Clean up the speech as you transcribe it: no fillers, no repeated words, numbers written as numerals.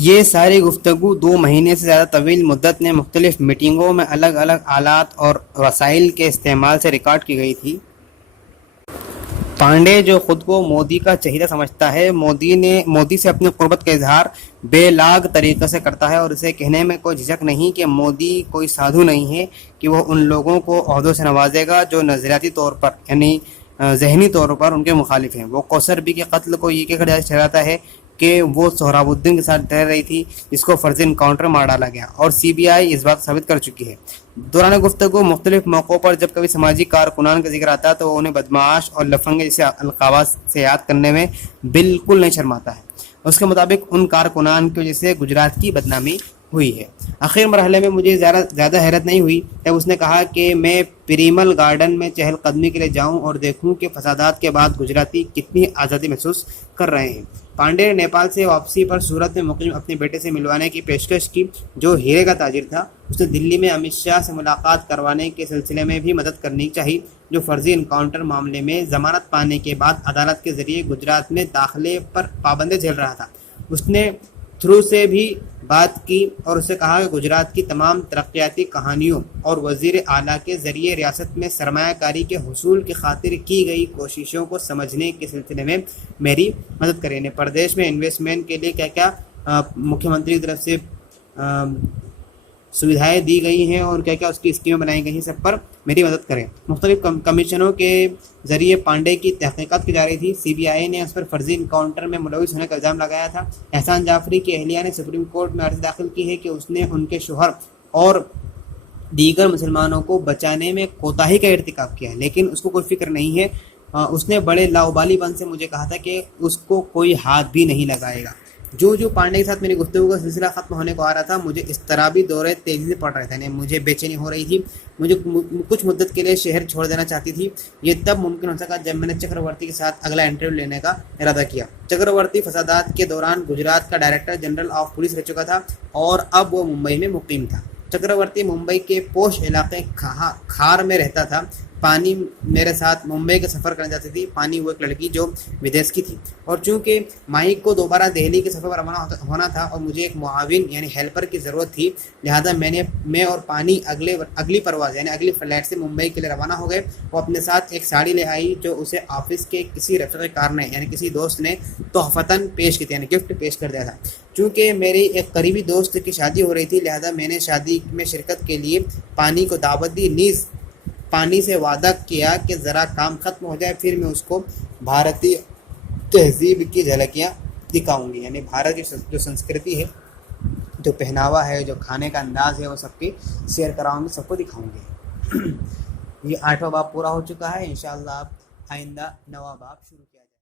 یہ ساری گفتگو 2 مہینے سے زیادہ طویل مدت میں مختلف میٹنگوں میں الگ الگ آلات اور وسائل کے استعمال سے ریکارڈ کی گئی تھی۔ پانڈے، جو خود کو مودی کا چہیتا سمجھتا ہے، مودی سے اپنی قربت کا اظہار بے لاگ طریقے سے کرتا ہے اور اسے کہنے میں کوئی جھجک نہیں کہ مودی کوئی سادھو نہیں ہے کہ وہ ان لوگوں کو عہدوں سے نوازے گا جو نظریاتی طور پر یعنی ذہنی طور پر ان کے مخالف ہیں۔ وہ کوثر بی کے قتل کو یہ کہہ کر ٹھہراتا ہے کہ وہ سہراب الدین کے ساتھ ٹھہر رہی تھی جس کو فرضی انکاؤنٹر مار ڈالا گیا، اور سی بی آئی اس بات ثابت کر چکی ہے۔ دوران گفتگو مختلف موقعوں پر جب کبھی سماجی کارکنان کا ذکر آتا ہے تو وہ انہیں بدمعاش اور لفنگے جیسے القابات سے یاد کرنے میں بالکل نہیں شرماتا ہے۔ اس کے مطابق ان کارکنان کی وجہ سے گجرات کی بدنامی ہوئی ہے۔ آخر مرحلے میں مجھے زیادہ حیرت نہیں ہوئی جب اس نے کہا کہ میں پیریمل گارڈن میں چہل قدمی کے لیے جاؤں اور دیکھوں کہ فسادات کے بعد گجراتی کتنی آزادی محسوس کر رہے ہیں۔ پانڈے نے نیپال سے واپسی پر سورت میں مقیم اپنے بیٹے سے ملوانے کی پیشکش کی جو ہیرے کا تاجر تھا۔ اس نے دلی میں امت شاہ سے ملاقات کروانے کے سلسلے میں بھی مدد کرنی چاہی جو فرضی انکاؤنٹر معاملے میں ضمانت پانے کے بعد عدالت کے ذریعے گجرات میں داخلے پر پابندی جھیل رہا تھا۔ اس نے تھرو سے بھی بات کی اور اسے کہا کہ گجرات کی تمام ترقیاتی کہانیوں اور وزیر اعلیٰ کے ذریعے ریاست میں سرمایہ کاری کے حصول کی خاطر کی گئی کوششوں کو سمجھنے کے سلسلے میں میری مدد کریں۔ پردیش میں انویسٹمنٹ کے لیے کیا کیا مکھیہ منتری کی طرف سے سویدھائیں دی گئی ہیں اور کیا کیا اس کی اسکیمیں بنائی گئی ہیں، سب پر میری مدد کریں۔ مختلف کمیشنوں کے ذریعے پانڈے کی تحقیقات کی جا رہی تھی۔ سی بی آئی نے اس پر فرضی انکاؤنٹر میں ملوث ہونے کا الزام لگایا تھا۔ احسان جعفری کی اہلیہ نے سپریم کورٹ میں عرضی داخل کی ہے کہ اس نے ان کے شوہر اور دیگر مسلمانوں کو بچانے میں کوتاہی کا ارتکاب کیا ہے، لیکن اس کو کوئی فکر نہیں ہے۔ اس نے بڑے لاؤبالی پن سے مجھے کہا تھا کہ اس کو کوئی ہاتھ بھی نہیں لگائے گا۔ جو پانڈے کے ساتھ میری گفتگو کا سلسلہ ختم ہونے کو آ رہا تھا، مجھے اضطرابی دورے تیزی سے پڑ رہے تھے، مجھے بے چینی ہو رہی تھی، مجھے کچھ مدت کے لیے شہر چھوڑ دینا چاہتی تھی۔ یہ تب ممکن ہو سکا جب میں نے چکرورتی کے ساتھ اگلا انٹرویو لینے کا ارادہ کیا۔ چکرورتی فسادات کے دوران گجرات کا ڈائریکٹر جنرل آف پولیس رہ چکا تھا اور اب وہ ممبئی میں مقیم تھا۔ چکرورتی ممبئی کے پوش علاقے کھار میں رہتا تھا۔ پانی میرے ساتھ ممبئی کا سفر کرنا چاہتی تھی۔ پانی وہ ایک لڑکی جو ودیش کی تھی، اور چونکہ مائک کو دوبارہ دہلی کے سفر پر روانہ ہونا تھا اور مجھے ایک معاون یعنی ہیلپر کی ضرورت تھی، لہذا میں اور پانی اگلی پرواز یعنی اگلی فلائٹ سے ممبئی کے لیے روانہ ہو گئے۔ وہ اپنے ساتھ ایک ساڑی لے آئی جو اسے آفس کے کسی رفیق کار نے یعنی کسی دوست نے تحفتاً پیش کی تھی، یعنی گفٹ پیش کر دیا تھا۔ چونکہ میری ایک قریبی دوست کی شادی ہو رہی تھی، لہذا میں نے شادی میں شرکت کے لیے پانی کو دعوت دی، نیز پانی سے وعدہ کیا کہ ذرا کام ختم ہو جائے پھر میں اس کو بھارتی تہذیب کی جھلکیاں دکھاؤں گی، یعنی بھارت کی جو سنسکرتی ہے، جو پہناوا ہے، جو کھانے کا انداز ہے، وہ سب کی شیئر کراؤں گی، سب کو دکھاؤں گی۔ یہ 8واں باب پورا ہو چکا ہے، انشاءاللہ اب آئندہ 9واں باب شروع کیا